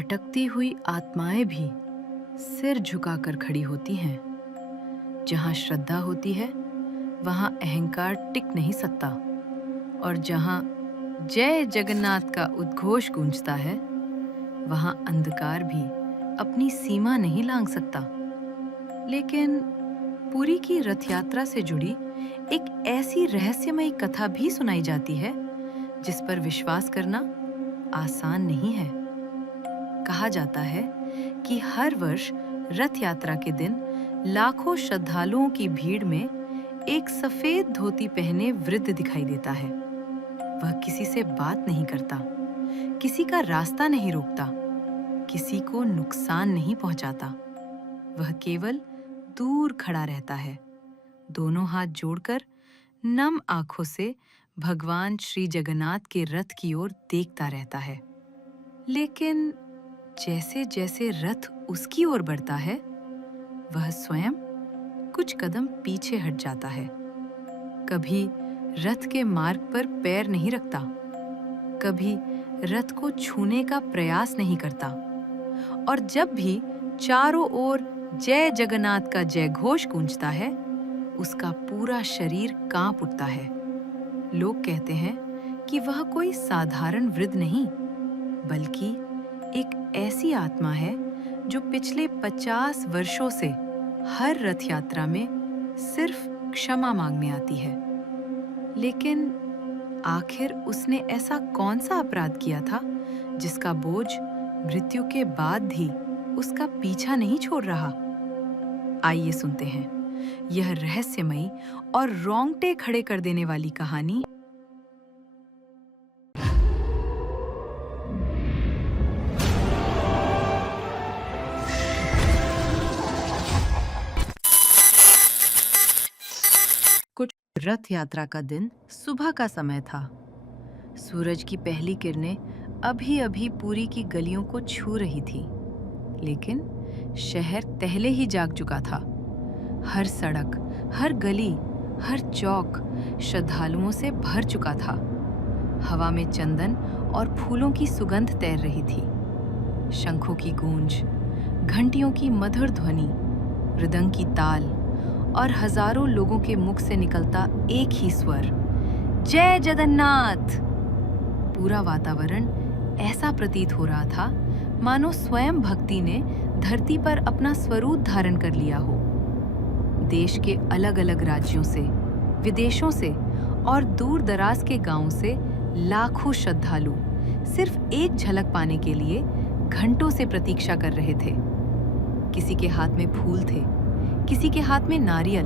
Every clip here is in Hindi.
भटकती हुई आत्माएं भी सिर झुकाकर खड़ी होती हैं। जहां श्रद्धा होती है वहां अहंकार टिक नहीं सकता, और जहां जय जगन्नाथ का उद्घोष गूंजता है वहां अंधकार भी अपनी सीमा नहीं लांघ सकता। लेकिन पुरी की रथ यात्रा से जुड़ी एक ऐसी रहस्यमयी कथा भी सुनाई जाती है जिस पर विश्वास करना आसान नहीं है। कहा जाता है कि हर वर्ष रथ यात्रा के दिन लाखों श्रद्धालुओं की भीड़ में एक सफेद धोती पहने वृद्ध दिखाई देता है। वह किसी से बात नहीं करता, किसी का रास्ता नहीं रोकता, किसी को नुकसान नहीं पहुंचाता। वह केवल दूर खड़ा रहता है, दोनों हाथ जोड़कर नम आंखों से भगवान श्री जगन्नाथ के रथ की ओर देखता रहता है। लेकिन जैसे जैसे रथ उसकी ओर बढ़ता है वह स्वयं कुछ कदम पीछे हट जाता है। कभी रथ के मार्ग पर पैर नहीं रखता, कभी रथ को छूने का प्रयास नहीं करता, और जब भी चारों ओर जय जगन्नाथ का जय घोष गूंजता है उसका पूरा शरीर कांप उठता है। लोग कहते हैं कि वह कोई साधारण वृद्ध नहीं, बल्कि एक ऐसी आत्मा है जो पिछले 50 वर्षों से हर रथ यात्रा में सिर्फ क्षमा मांगने आती है। लेकिन आखिर उसने ऐसा कौन सा अपराध किया था जिसका बोझ मृत्यु के बाद भी उसका पीछा नहीं छोड़ रहा? आइए सुनते हैं यह रहस्यमयी और रोंगटे खड़े कर देने वाली कहानी। कुछ रथ यात्रा का दिन सुबह का समय था। सूरज की पहली किरणें अभी अभी पुरी की गलियों को छू रही थी, लेकिन शहर पहले ही जाग चुका था। हर सड़क, हर गली, हर चौक श्रद्धालुओं से भर चुका था। हवा में चंदन और फूलों की सुगंध तैर रही थी। शंखों की गूंज, घंटियों की मधुर ध्वनि, मृदंग की ताल और हजारों लोगों के मुख से निकलता एक ही स्वर, जय जगन्नाथ। पूरा वातावरण ऐसा प्रतीत हो रहा था मानो स्वयं भक्ति ने धरती पर अपना स्वरूप धारण कर लिया हो। देश के अलग-अलग राज्यों से, विदेशों से और दूर दराज के गांवों से लाखों श्रद्धालु सिर्फ एक झलक पाने के लिए घंटों से प्रतीक्षा कर रहे थे। किसी के हाथ में फूल थे, किसी के हाथ में नारियल,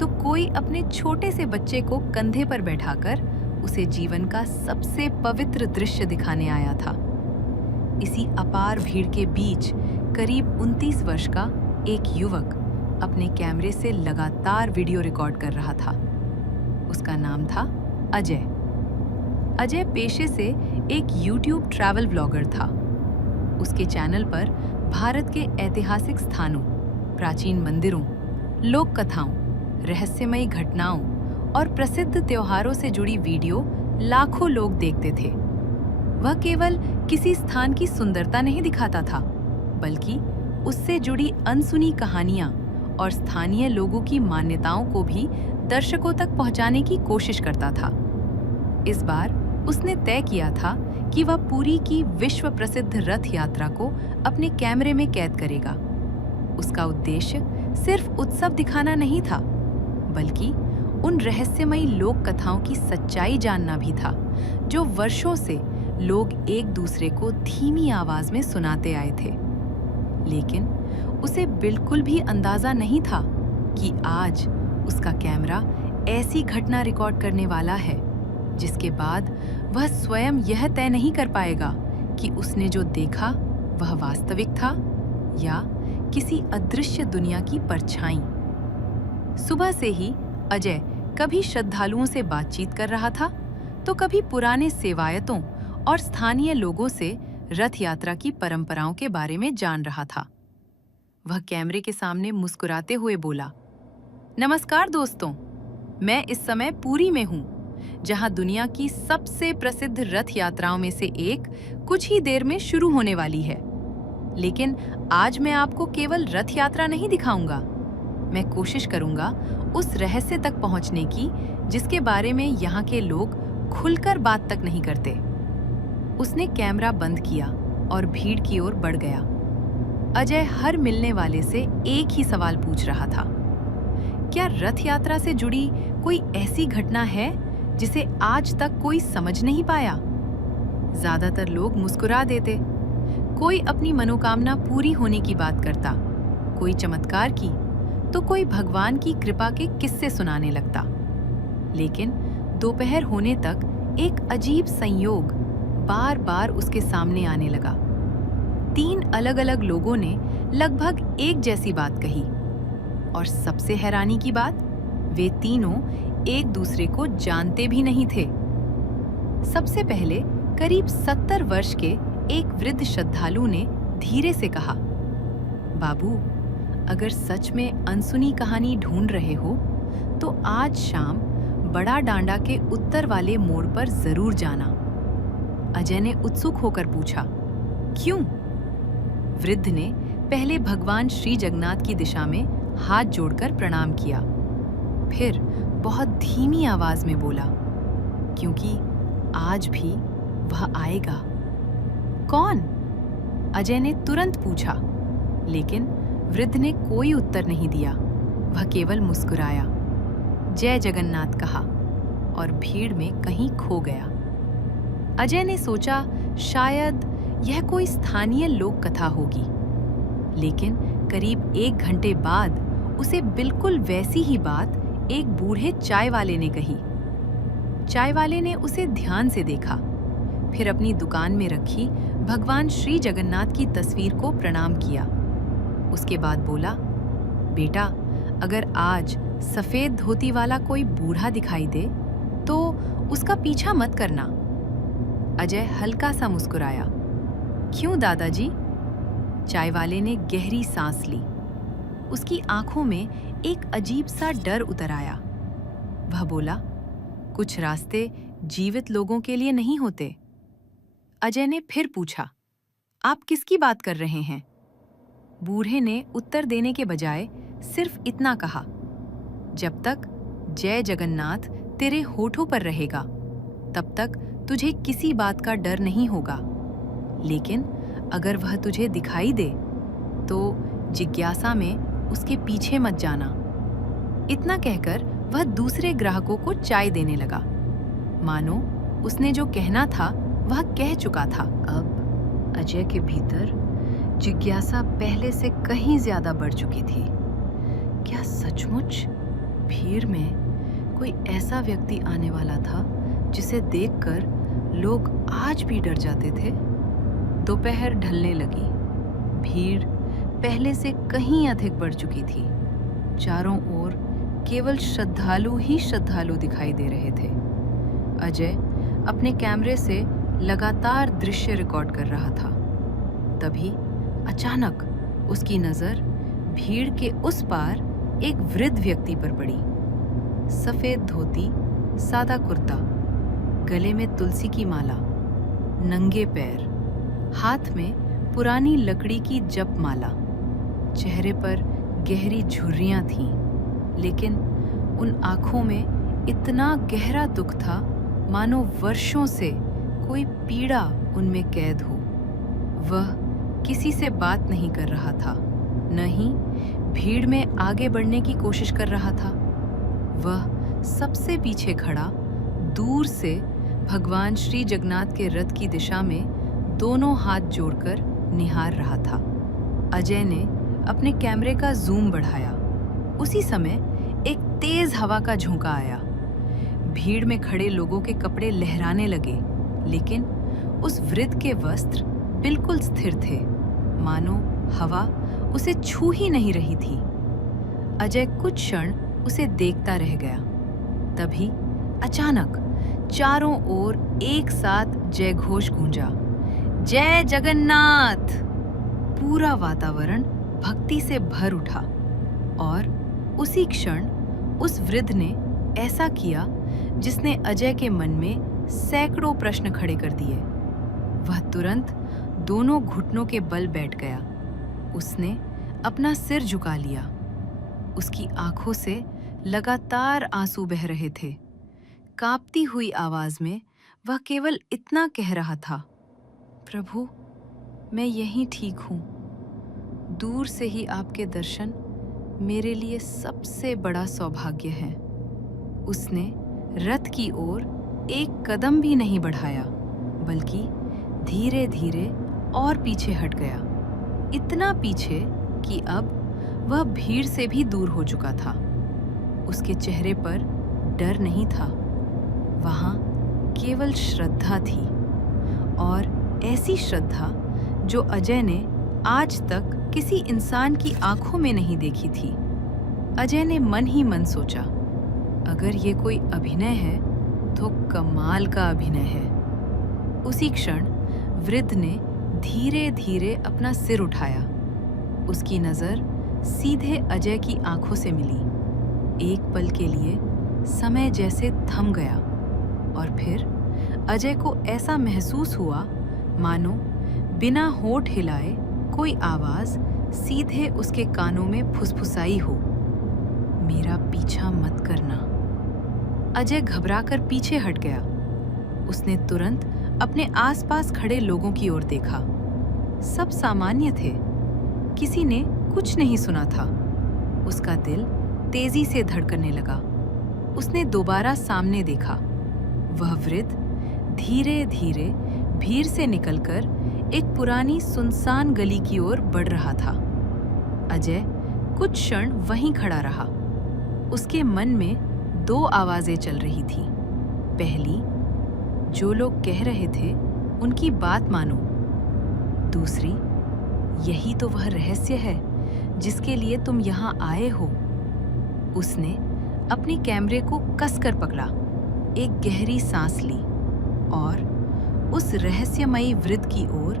तो कोई अपने छोटे से बच्चे को कंधे पर बैठाकर उसे जीवन का सबसे पवित्र दृश्य दिखाने आया था। इसी अपार भीड़ के बीच करीब 29 वर्ष का एक युवक अपने कैमरे से लगातार वीडियो रिकॉर्ड कर रहा था। उसका नाम था अजय। अजय पेशे से एक यूट्यूब ट्रैवल ब्लॉगर था। उसके चैनल पर भारत के ऐतिहासिक स्थानों, प्राचीन मंदिरों, लोक कथाओं, रहस्यमयी घटनाओं और प्रसिद्ध त्योहारों से जुड़ी वीडियो लाखों लोग देखते थे। वह केवल किसी स्थान की सुंदरता नहीं दिखाता था, बल्कि उससे जुड़ी अनसुनी कहानियां और स्थानीय लोगों की मान्यताओं को भी दर्शकों तक पहुंचाने की कोशिश करता था। इस बार उसने तय किया था कि वह पुरी की विश्व प्रसिद्ध रथ यात्रा को अपने कैमरे में कैद करेगा। उसका उद्देश्य सिर्फ उत्सव दिखाना नहीं था, बल्कि उन रहस्यमयी लोक कथाओं की सच्चाई जानना भी था जो वर्षों से लोग एक दूसरे को धीमी आवाज में सुनाते आए थे। लेकिन उसे बिल्कुल भी अंदाजा नहीं था कि आज उसका कैमरा ऐसी घटना रिकॉर्ड करने वाला है जिसके बाद वह स्वयं यह तय नहीं कर पाएगा कि उसने जो देखा वह वास्तविक था या किसी अदृश्य दुनिया की परछाई। सुबह से ही अजय कभी श्रद्धालुओं से बातचीत कर रहा था, तो कभी पुराने सेवायतों और स्थानीय लोगों से रथ यात्रा की परंपराओं के बारे में जान रहा था। वह कैमरे के सामने मुस्कुराते हुए बोला, नमस्कार दोस्तों, मैं इस समय पुरी में हूँ, जहाँ दुनिया की सबसे प्रसिद्ध रथ यात्राओं में से एक कुछ ही देर में शुरू होने वाली है। लेकिन आज मैं आपको केवल रथ यात्रा नहीं दिखाऊंगा। मैं कोशिश करूंगा उस रहस्य तक पहुंचने की जिसके बारे में यहाँ के लोग खुलकर बात तक नहीं करते। उसने कैमरा बंद किया और भीड़ की ओर बढ़ गया। अजय हर मिलने वाले से एक ही सवाल पूछ रहा था, क्या रथ यात्रा से जुड़ी कोई ऐसी घटना है जिसे आज तक कोई समझ नहीं पाया? ज्यादातर लोग मुस्कुरा देते, कोई अपनी मनोकामना पूरी होने की बात करता, कोई चमत्कार की, तो कोई भगवान की कृपा के किस्से सुनाने लगता। लेकिन दोपहर होने तक एक अजीब संयोग बार बार उसके सामने आने लगा। 3 अलग-अलग लोगों ने लगभग एक जैसी बात कही, और सबसे हैरानी की बात, वे तीनों एक दूसरे को जानते भी नहीं थे। सबसे पहले करीब 70 वर्ष के एक वृद्ध श्रद्धालु ने धीरे से कहा, बाबू, अगर सच में अनसुनी कहानी ढूंढ रहे हो तो आज शाम बड़ा डांडा के उत्तर वाले मोड़ पर जरूर जाना। अजय ने उत्सुक होकर पूछा, क्यों? वृद्ध ने पहले भगवान श्री जगन्नाथ की दिशा में हाथ जोड़कर प्रणाम किया, फिर बहुत धीमी आवाज में बोला, क्योंकि आज भी वह आएगा। कौन? अजय ने तुरंत पूछा, लेकिन वृद्ध ने कोई उत्तर नहीं दिया। वह केवल मुस्कुराया, जय जगन्नाथ कहा और भीड़ में कहीं खो गया। अजय ने सोचा शायद यह कोई स्थानीय लोक कथा होगी, लेकिन करीब 1 घंटे बाद उसे बिल्कुल वैसी ही बात एक बूढ़े चाय वाले ने कही। चाय वाले ने उसे ध्यान से देखा, फिर अपनी दुकान में रखी भगवान श्री जगन्नाथ की तस्वीर को प्रणाम किया। उसके बाद बोला, बेटा, अगर आज सफेद धोती वाला कोई बूढ़ा दिखाई दे तो उसका पीछा मत करना। अजय हल्का सा मुस्कुराया, क्यों दादाजी? चाय वाले ने गहरी सांस ली। उसकी आंखों में एक अजीब सा डर उतर आया। वह बोला, कुछ रास्ते जीवित लोगों के लिए नहीं होते। अजय ने फिर पूछा, आप किसकी बात कर रहे हैं? बूढ़े ने उत्तर देने के बजाय सिर्फ इतना कहा, जब तक जय जगन्नाथ तेरे होठों पर रहेगा तब तक तुझे किसी बात का डर नहीं होगा, लेकिन अगर वह तुझे दिखाई दे तो जिज्ञासा में उसके पीछे मत जाना। इतना कहकर वह दूसरे ग्राहकों को चाय देने लगा, मानो उसने जो कहना था वह कह चुका था। अब अजय के भीतर जिज्ञासा पहले से कहीं ज्यादा बढ़ चुकी थी। क्या सचमुच भीड़ में कोई ऐसा व्यक्ति आने वाला था जिसे देखकर लोग आज भी डर जाते थे? दोपहर ढलने लगी। भीड़ पहले से कहीं अधिक बढ़ चुकी थी। चारों ओर केवल श्रद्धालु ही श्रद्धालु दिखाई दे रहे थे। अजय अपने कैमरे से लगातार दृश्य रिकॉर्ड कर रहा था। तभी अचानक उसकी नजर भीड़ के उस पार एक वृद्ध व्यक्ति पर पड़ी। सफेद धोती, सादा कुर्ता, गले में तुलसी की माला, नंगे पैर, हाथ में पुरानी लकड़ी की जप माला। चेहरे पर गहरी झुर्रियां थीं, लेकिन उन आंखों में इतना गहरा दुख था मानो वर्षों से कोई पीड़ा उनमें कैद हो। वह किसी से बात नहीं कर रहा था, न ही भीड़ में आगे बढ़ने की कोशिश कर रहा था। वह सबसे पीछे खड़ा दूर से भगवान श्री जगन्नाथ के रथ की दिशा में दोनों हाथ जोड़कर निहार रहा था। अजय ने अपने कैमरे का जूम बढ़ाया। उसी समय एक तेज हवा का झोंका आया। भीड़ में खड़े लोगों के कपड़े लहराने लगे, लेकिन उस वृद्ध के वस्त्र बिल्कुल स्थिर थे, मानो हवा उसे छू ही नहीं रही थी। अजय कुछ क्षण उसे देखता रह गया। तभी अचानक चारों ओर एक साथ जय घोष गूंजा, जय जगन्नाथ। पूरा वातावरण भक्ति से भर उठा और उसी क्षण उस वृद्ध ने ऐसा किया जिसने अजय के मन में सैकड़ों प्रश्न खड़े कर दिए। वह तुरंत दोनों घुटनों के बल बैठ गया। उसने अपना सिर झुका लिया। उसकी आंखों से लगातार आंसू बह रहे थे। कांपती हुई आवाज में वह केवल इतना कह रहा था, प्रभु, मैं यहीं ठीक हूं। दूर से ही आपके दर्शन मेरे लिए सबसे बड़ा सौभाग्य है। उसने रथ की ओर एक कदम भी नहीं बढ़ाया, बल्कि धीरे धीरे और पीछे हट गया। इतना पीछे कि अब वह भीड़ से भी दूर हो चुका था। उसके चेहरे पर डर नहीं था, वहां केवल श्रद्धा थी, और ऐसी श्रद्धा जो अजय ने आज तक किसी इंसान की आंखों में नहीं देखी थी। अजय ने मन ही मन सोचा, अगर ये कोई अभिनय है तो कमाल का अभिनय है। उसी क्षण वृद्ध ने धीरे धीरे अपना सिर उठाया। उसकी नजर सीधे अजय की आंखों से मिली। एक पल के लिए समय जैसे थम गया, और फिर अजय को ऐसा महसूस हुआ मानो बिना होठ हिलाए कोई आवाज सीधे उसके कानों में फुसफुसाई हो, मेरा पीछा मत करना। अजय घबराकर पीछे हट गया। उसने तुरंत अपने आसपास खड़े लोगों की ओर देखा। सब सामान्य थे, किसी ने कुछ नहीं सुना था। उसका दिल तेजी से धड़कने लगा। उसने दोबारा सामने देखा। वह वृद्ध धीरे धीरे भीड़ से निकलकर एक पुरानी सुनसान गली की ओर बढ़ रहा था। अजय कुछ क्षण वहीं खड़ा रहा। उसके मन में दो आवाजें चल रही थीं। पहली, जो लोग कह रहे थे उनकी बात मानो। दूसरी, यही तो वह रहस्य है जिसके लिए तुम यहाँ आए हो। उसने अपने कैमरे को कसकर पकड़ा, एक गहरी सांस ली और उस रहस्यमयी वृद्ध की ओर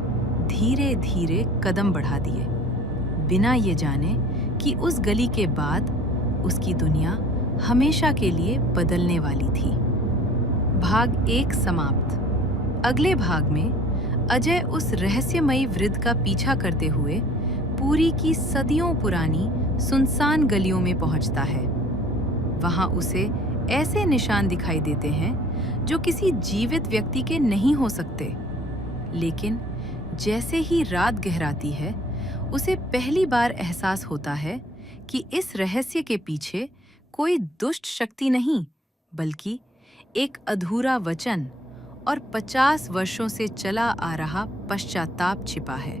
धीरे धीरे कदम बढ़ा दिए, बिना ये जाने कि उस गली के बाद उसकी दुनिया हमेशा के लिए बदलने वाली थी। भाग 1 समाप्त। अगले भाग में अजय उस रहस्यमयी वृद्ध का पीछा करते हुए पुरी की सदियों पुरानी सुनसान गलियों में पहुंचता है। वहां उसे ऐसे निशान दिखाई देते हैं जो किसी जीवित व्यक्ति के नहीं हो सकते। लेकिन जैसे ही रात गहराती है, उसे पहली बार एहसास होता है कि इस रहस्य के पीछे कोई दुष्ट शक्ति नहीं, बल्कि एक अधूरा वचन और 50 वर्षों से चला आ रहा पश्चाताप छिपा है।